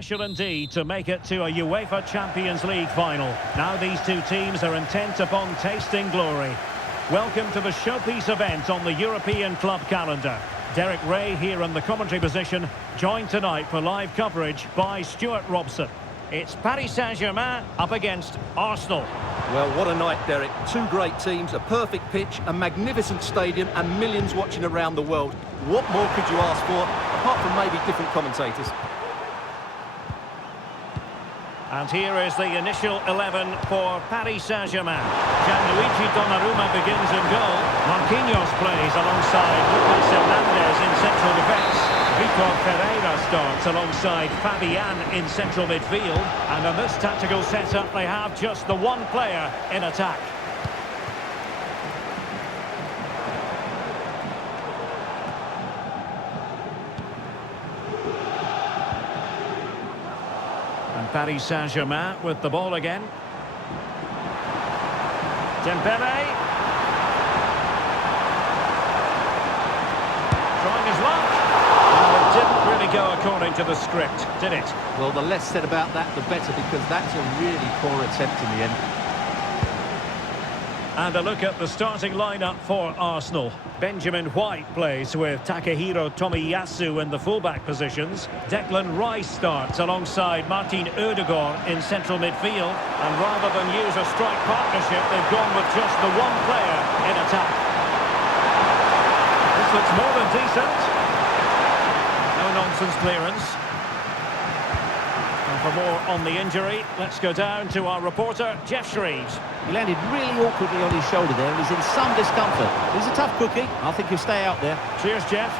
special indeed to make it to a UEFA Champions League final. Now these two teams are intent upon tasting glory. Welcome to the showpiece event on the European club calendar. Derek Ray here in the commentary position, joined tonight for live coverage by Stuart Robson. It's Paris Saint-Germain up against Arsenal. Well, what a night, Derek. Two great teams, a perfect pitch, a magnificent stadium and millions watching around the world. What more could you ask for, apart from maybe different commentators? And here is the initial 11 for Paris Saint-Germain. Gianluigi Donnarumma begins in goal. Marquinhos plays alongside Lucas Hernandez in central defence. Vitor Ferreira starts alongside Fabian in central midfield. And in this tactical setup, they have just the one player in attack. Paris Saint-Germain with the ball again. Dembele. Trying his luck. And it didn't really go according to the script, did it? Well, the less said about that, the better, because that's a really poor attempt in the end. And a look at the starting lineup for Arsenal. Benjamin White plays with Takehiro Tomiyasu in the fullback positions. Declan Rice starts alongside Martin Ødegaard in central midfield. And rather than use a strike partnership, they've gone with just the one player in attack. This looks more than decent. No-nonsense clearance. And for more on the injury, let's go down to our reporter, Jeff Shreves. He landed really awkwardly on his shoulder there and he's in some discomfort. He's a tough cookie. I think he'll stay out there. Cheers, Jeff.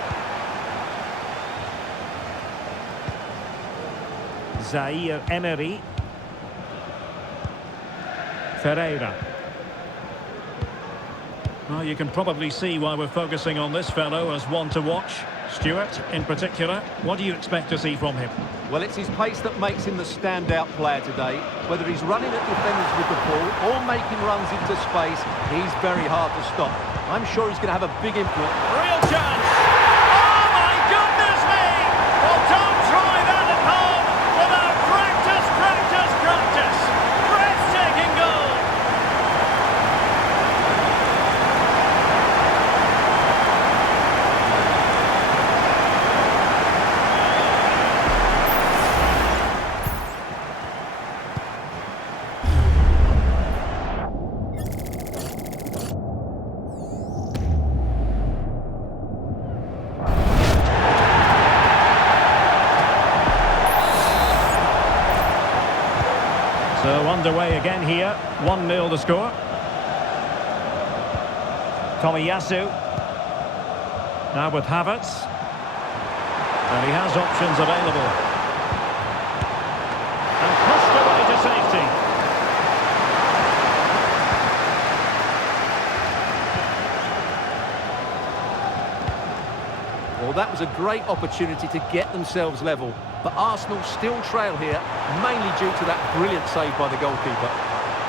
Zaire Emery. Ferreira. Well, you can probably see why we're focusing on this fellow as one to watch. Stuart, in particular, what do you expect to see from him? Well, it's his pace that makes him the standout player today. Whether he's running at defenders with the ball or making runs into space, he's very hard to stop. I'm sure he's going to have a big influence. Real chance! Oh, my goodness me! Well, don't try that at home without practice, practice, practice! Breathtaking goal! So underway again here, 1-0 the score. Tomiyasu. Now with Havertz. And he has options available. And pushed away to safety. Well, that was a great opportunity to get themselves level. But Arsenal still trail here, mainly due to that brilliant save by the goalkeeper.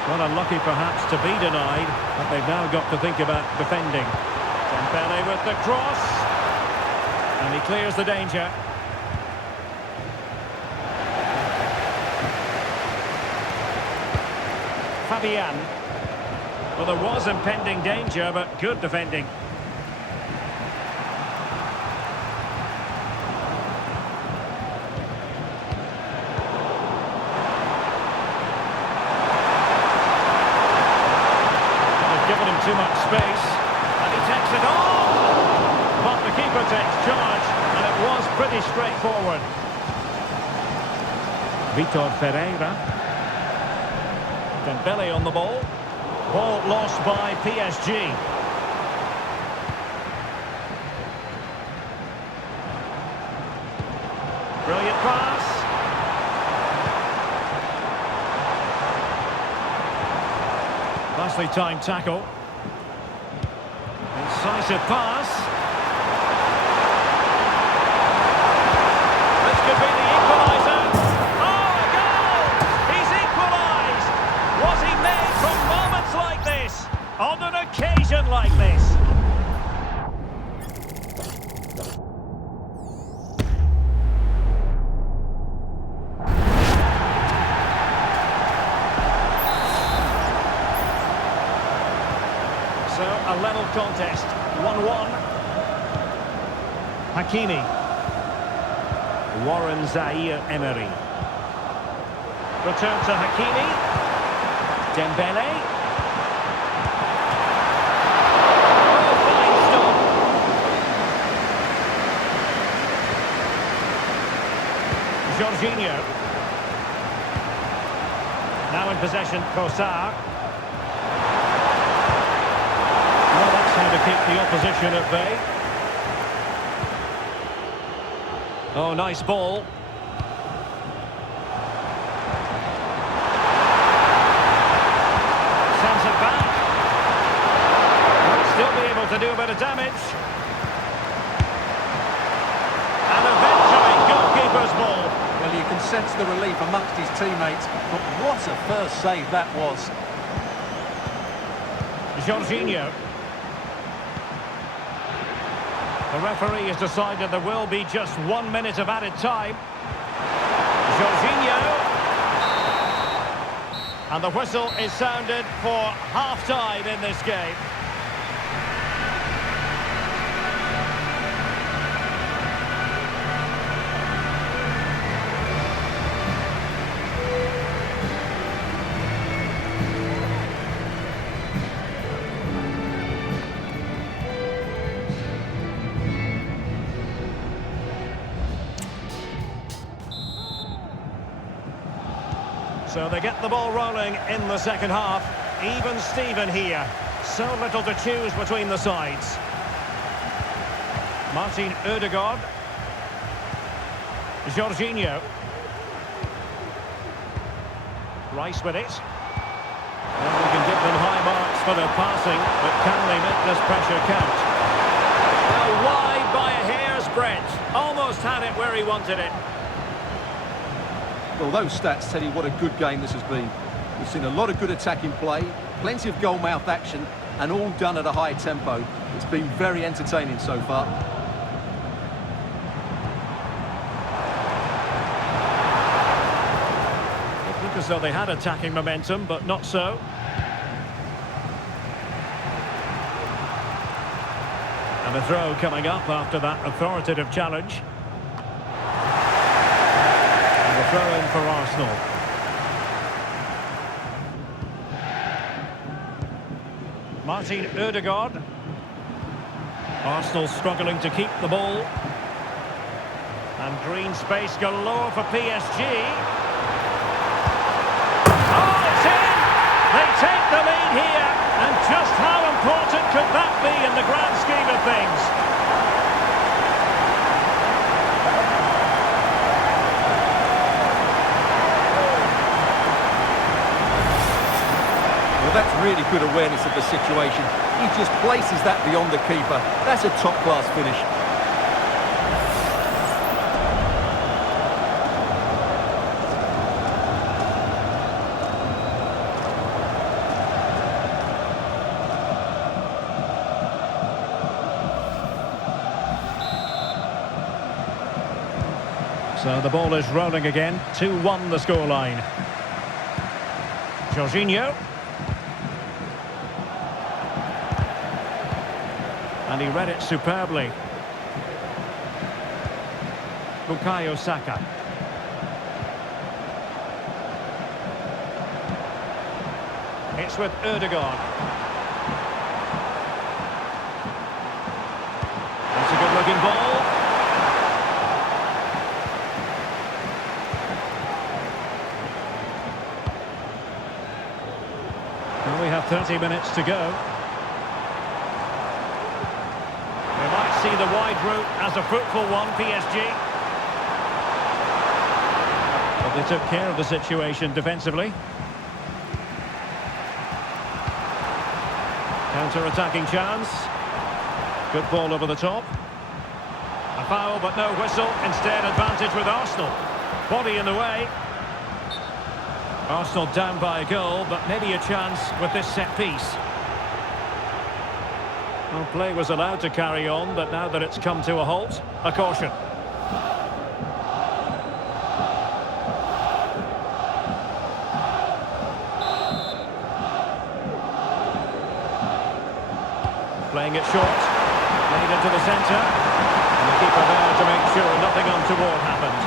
Well, unlucky perhaps to be denied, but they've now got to think about defending. Dembele with the cross. And he clears the danger. Fabian. Well, there was impending danger, but good defending. Given him too much space, and he takes it on! But the keeper takes charge, and it was pretty straightforward. Vitor Ferreira. Dembele on the ball. Ball lost by PSG. Brilliant pass. Nicely timed tackle. Incisive pass. This could be the equaliser. Oh, a goal! He's equalised! Was he made from moments like this? On an occasion like this? a level contest. 1-1. Hakimi. Warren Zaire-Emery. Return to Hakimi. Dembele. Oh, fine stop. Jorginho. Now in possession, Kossar. Well, that's how to keep the opposition at bay. Oh, nice ball. Sends it back. Might still be able to do a bit of damage. And eventually, goalkeeper's ball. Well, you can sense the relief amongst his teammates, but what a first save that was. Jorginho. The referee has decided there will be just 1 minute of added time. Jorginho. And the whistle is sounded for half-time in this game. So they get the ball rolling in the second half. Even Steven here. So little to choose between the sides. Martin Ødegaard. Jorginho. Rice with it. Well, we can give them high marks for their passing, but can they make this pressure count? Well, wide by a hair's breadth. Almost had it where he wanted it. Well, those stats tell you what a good game this has been. We've seen a lot of good attacking play, plenty of goal-mouth action, and all done at a high tempo. It's been very entertaining so far. It looked as though they had attacking momentum, but not so. And a throw coming up after that authoritative challenge. Throw in for Arsenal. Martin Ødegaard. Arsenal struggling to keep the ball. And green space galore for PSG. Oh, it's in! They take the lead here. And just how important could that be in the grand scheme of things? That's really good awareness of the situation. He just places that beyond the keeper. That's a top-class finish. So the ball is rolling again. 2-1 the scoreline. Jorginho. And he read it superbly. Bukayo Saka. It's with Ødegaard. That's a good-looking ball. Well, we have 30 minutes to go. See the wide route as a fruitful one, PSG. But they took care of the situation defensively. Counter-attacking chance. Good ball over the top. A foul, but no whistle. Instead, advantage with Arsenal. Body in the way. Arsenal down by a goal, but maybe a chance with this set piece. Well, play was allowed to carry on, but now that it's come to a halt, a caution. Playing it short. Played into the centre. And the keeper there to make sure nothing untoward happened.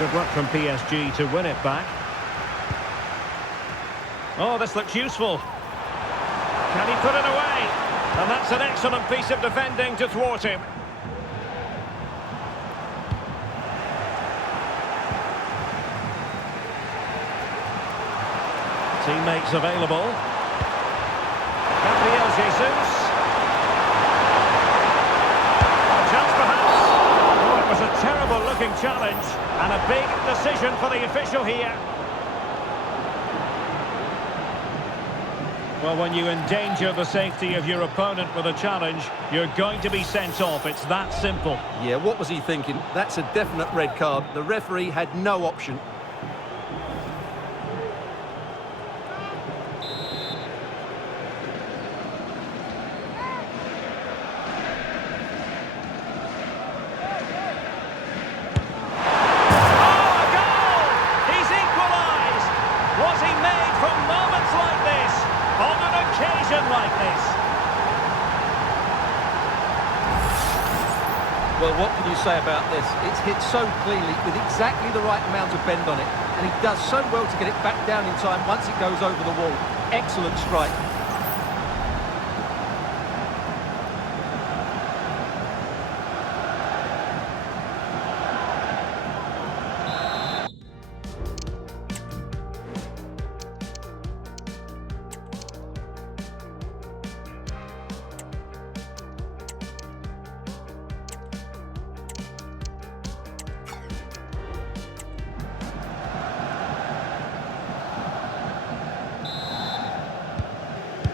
Good work from PSG to win it back. Oh, this looks useful. Can he put it away? And that's an excellent piece of defending to thwart him. Teammates available. Gabriel Jesus. A chance perhaps. Oh, it was a terrible looking challenge and a big decision for the official here. Well, when you endanger the safety of your opponent with a challenge, you're going to be sent off. It's that simple. Yeah, what was he thinking? That's a definite red card. The referee had no option. Well, what can you say about this? It's hit so cleanly with exactly the right amount of bend on it. And he does so well to get it back down in time once it goes over the wall. Excellent strike.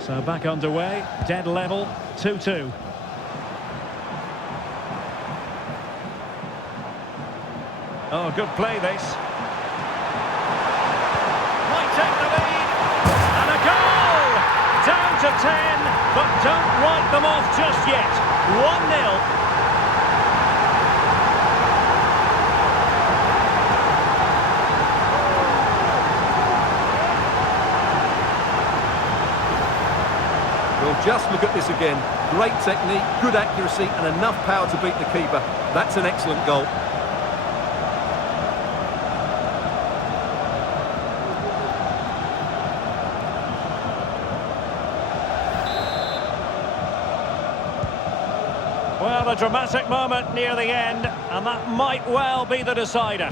So back underway, dead level, 2-2. Oh, good play this. Might take the lead. And a goal! Down to 10, but don't write them off just yet. 1-0. Well, just look at this again. Great technique, good accuracy, and enough power to beat the keeper. That's an excellent goal. Well, a dramatic moment near the end, and that might well be the decider.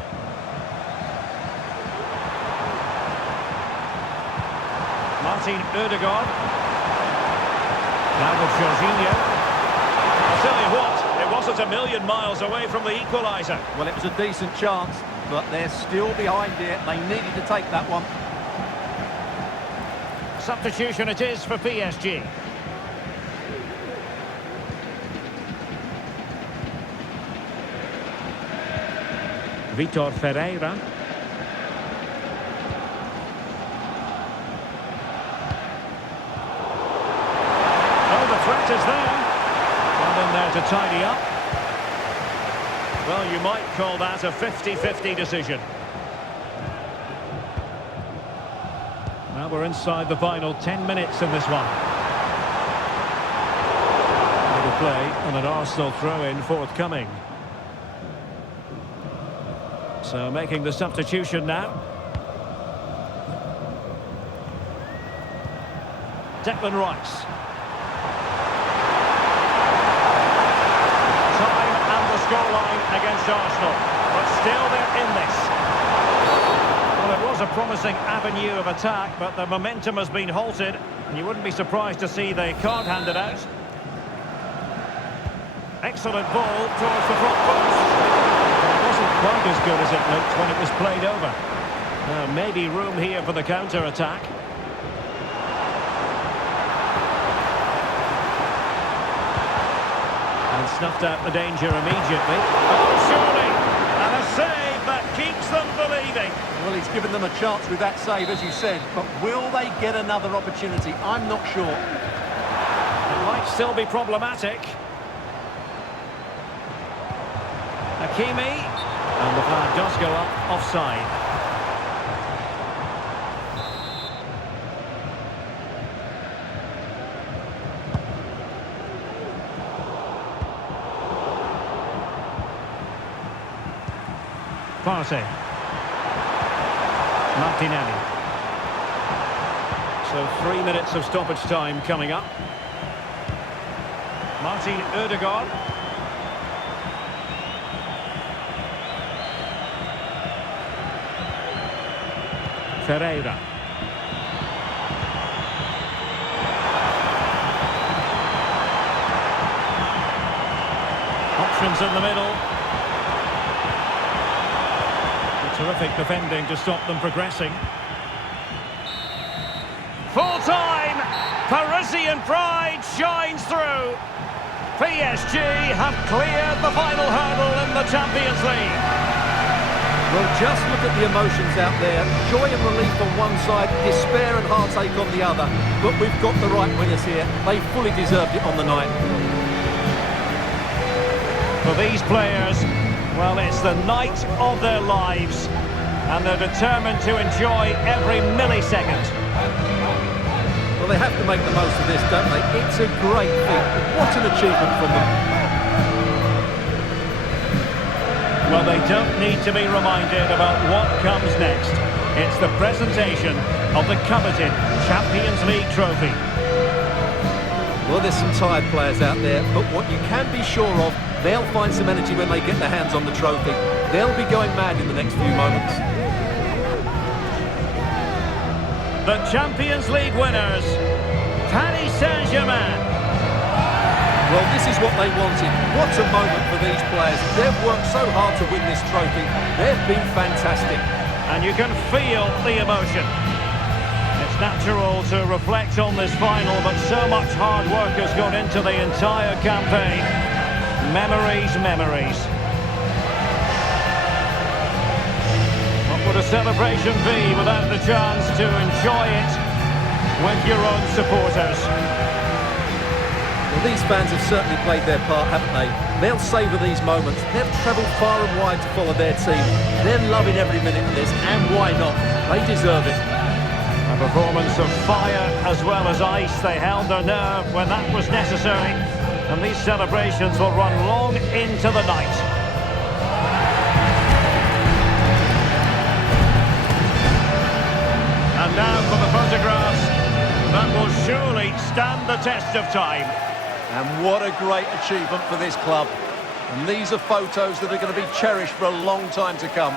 Martin Ødegaard. Now with Jorginho. I'll tell you what, it wasn't a million miles away from the equaliser. Well, it was a decent chance, but they're still behind here. They needed to take that one. Substitution it is for PSG. Vitor Ferreira. Threat is there. Well in there to tidy up. Well, you might call that a 50-50 decision. Now we're inside the final 10 minutes in this one. Little play and an Arsenal throw-in forthcoming. So making the substitution now. Declan Rice. Scoreline against Arsenal, but still they're in this. Well, it was a promising avenue of attack, but the momentum has been halted, and you wouldn't be surprised to see the card handed out. Excellent ball towards the front post. It wasn't quite as good as it looked when it was played over. Now, maybe room here for the counter-attack. Snuffed out the danger immediately. Oh, surely! And a save that keeps them believing. Well, he's given them a chance with that save, as you said, but will they get another opportunity? I'm not sure. It might still be problematic. Hakimi. And the flag does go up, offside. Partey. Martinelli. So 3 minutes of stoppage time coming up. Martin Ødegaard. Ferreira. Options in the middle. Terrific defending to stop them progressing. Full time! Parisian pride shines through. PSG have cleared the final hurdle in the Champions League. Well, just look at the emotions out there. Joy and relief on one side, despair and heartache on the other. But we've got the right winners here. They fully deserved it on the night. For these players, well, it's the night of their lives, and they're determined to enjoy every millisecond. Well, they have to make the most of this, don't they? It's a great feat. What an achievement from them. Well, they don't need to be reminded about what comes next. It's the presentation of the coveted Champions League trophy. Well, there's some tired players out there, but what you can be sure of, they'll find some energy when they get their hands on the trophy. They'll be going mad in the next few moments. The Champions League winners, Paris Saint-Germain. Well, this is what they wanted. What a moment for these players. They've worked so hard to win this trophy. They've been fantastic. And you can feel the emotion. It's natural to reflect on this final, but so much hard work has gone into the entire campaign. Memories, memories. What would a celebration be without the chance to enjoy it with your own supporters? Well, these fans have certainly played their part, haven't they? They'll savour these moments. They've travelled far and wide to follow their team. They're loving every minute of this, and why not? They deserve it. A performance of fire as well as ice. They held their nerve when that was necessary. And these celebrations will run long into the night. And now for the photographs that will surely stand the test of time. And what a great achievement for this club. And these are photos that are going to be cherished for a long time to come.